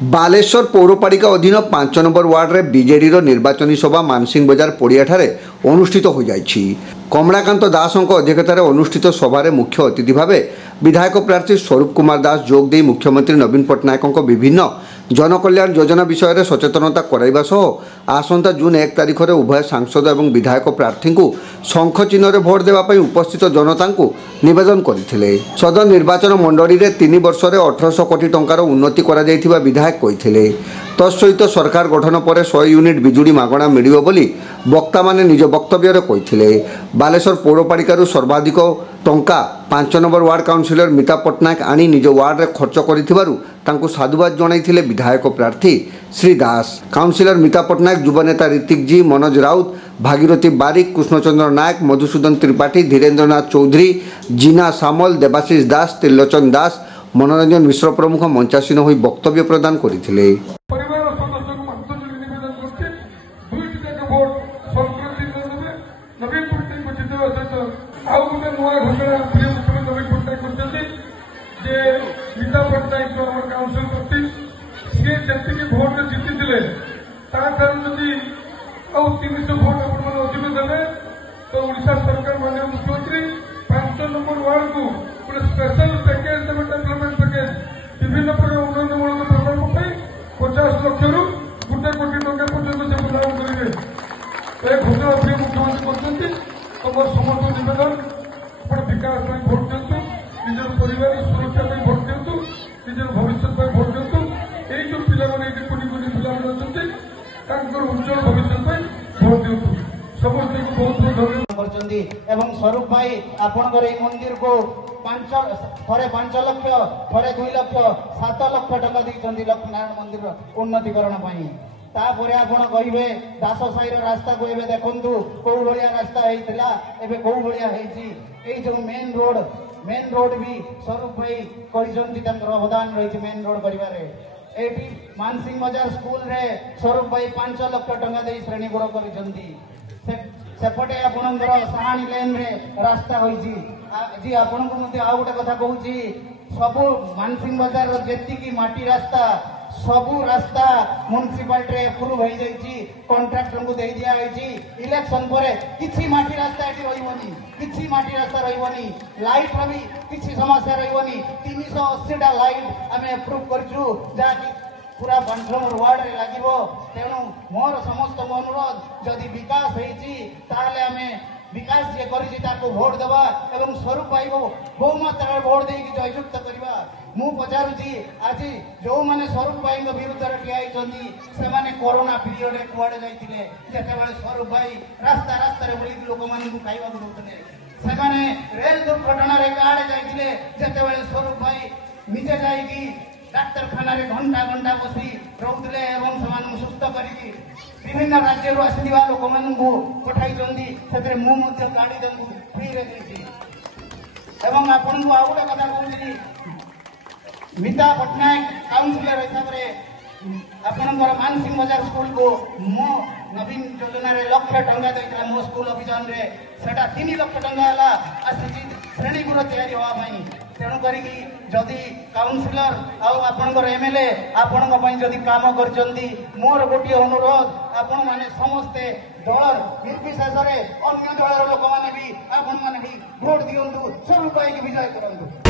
बालेश्वर पौरपालिका अधीन 5 number ward में BJD निर्वाचनी सभा मानसिंह बजार पड़ियाठारे अनुष्ठित हो जाइछि। कमलाकांत दासों अध्यक्षतार अनुष्ठित सभार मुख्य अतिथि भाव विधायक प्रार्थी स्वरूप कुमार दास जोग दे मुख्यमंत्री नवीन पट्टनायक विभिन्न जनकल्याण योजना विषय में सचेतनता कराइबा सह आसंता जून 1 तारिख में उभय सांसद और विधायक प्रार्थी को शंख चिन्ह में भोट देवाई उपस्थित जनता को निवेदन करते। सदर निर्वाचन मंडली में 3 वर्ष में 1800 कोटी टंकार उन्नति करा जायथिबा विधायक कहिथिले। तत्सहित सरकार गठन पर 100 यूनिट बिजुली मागणा मिलिबो बोली वक्ता माने निज वक्तव्य कहिथिले। बालेश्वर पौरपालिका सर्वाधिक टंका 5 नंबर वार्ड काउंसिलर मीता पट्टनायक आनी निज वार्ड में खर्च करिथिबारु तांको साधुवाद जणाइथिले विधायक प्रार्थी श्री दास। काउंसिलर मीता पट्टनायक युवनेता ऋतिक जी, मनोज राउत, भागीरथी बारिक, कृष्णचंद्र नायक, मधुसूदन त्रिपाठी, धीरेन्द्रनाथ चौधरी, जीना सामल, देवाशीष दास, त्रिलोचन दास, मनोरंजन मिश्र प्रमुख मंचासीन होई वक्तव्य प्रदान करथिले। तो ओडिशा सरकार माननीय मुख्यमंत्री 5 नंबर वार्ड को गोटे स्पेशल पैकेज डेवलपमेंट पैकेज विभिन्न प्रकार उन्नयनमूलक प्रकल्प 50 लक्ष रु 1 कोटी टंका पर्यंत से प्रदान करेंगे। घोषणा प्रिय मुख्यमंत्री कर समस्त निवेदन विकास भोट दिंतु, निजर परिवार सुरक्षा भोट दिंतु, निजर भविष्य भोट दिंतु। यही जो पिला कुनि कुनि पिला उज्जवल भविष्य भोट दिंतु। समस्त को बहुत बहुत धन्यवाद। एवं स्वरूप भाई आपणकर এই मंदिर को 5 लक्ष थोड़े 2 लक्ष 7 लक्ष टका दी लक्ष्मीनारायण मंदिर उन्नतिकरण तापर आपण कहे दास साई रास्ता को एवं देखु कौ भाया रास्ता होता एवं कौ भाया जो मेन रोड भी स्वरूप भाई कर अवदान रही मेन रोड कर मानसिंह बजार स्कूल रे स्वरूप भाई 5 लक्ष टका दे श्रेणीगुण कर सेपटे आपणकर साहानी लेन रे रास्ता होईची जी आपन को मते आ गोटे कथा कहूची सबु मानसिंह बजार जेतिकी माटी रास्ता सबु रास्ता म्युनिसिपालिटी रे अप्रूव हो जाईची कॉन्ट्रैक्टर को दे दिया होईची। इलेक्शन परे किछि माटी रास्ता एठी रहिबोनी, किछि माटी रास्ता रहिबोनी, लाइट रो भी किछि समस्या रहिबोनी। 380 टा लाइट आमे अप्रूव करछु जाकी पूरा 5 नंबर वार्ड रे लागिबो। तेणु मोर समस्त अनुरोध जदि विकास होईची ताले आमे विकास जे करिछि ताको भोट देबा एवं स्वरूप भाई को बहुमात्रा भोट देकी जययुक्त करबा। मु पचारुछि आज जो माने स्वरूप भाई को विरुद्ध रे ठिया आइछन्ती से माने कोरोना पीरियड रे कुआडे जाइतिले जेते बेले स्वरूप भाई रास्ता रे बुली लोक माने को खाइबा को दउतले, से माने रेल दुर्घटना रे काडे जाइतिले जेते बेले स्वरूप भाई निजे जाइकी डाक्तरखाना रे घंटा घंटा बसी रोउतले एवं समान सुस्थ करी विभिन्न राज्य रो आसीदिबा लोक मानन को पठाई जंदी सेतरे मु मध्य गाडी दंगु फ्री रे देछि। एवं आपन को आउडा कथा कहउछि मीता पट्टनायक काउंसिलर हिसाब रे आपनकर मानसिंह बजार स्कूल को मो नवीन योजना रे लक्ष टंका दैता मो स्कूल अभियान रे सेटा 3 लक्ष टंका हला आसी श्रेणी गुण तैयारी होवा पई। तेणु करी जदि काउंसिलर आपणकर एमएलए आपण जदि काम करचंदी मोर गोटे अनुरोध आपण माने समस्ते दल निर्विशेष अन्य दलर लोक माने भी आपण माने भी भोट दियंतु स्वरूप भाई विजय करंतु।